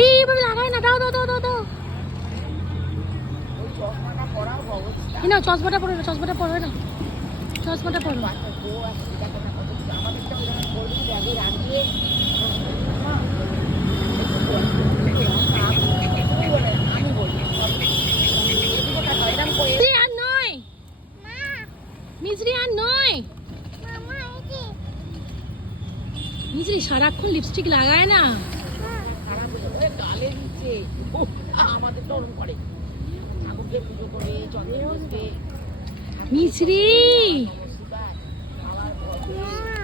এইভাবে লাগায় না, দাও দাও দাও দাও দাও। এই নাও চশমাটা পরে, চশমাটা পরে না, চশমাটা পরে। আর নয় মিজরি, আর নয় মিজরি, সারাক্ষণ লিপস্টিক লাগায় না। মিজরি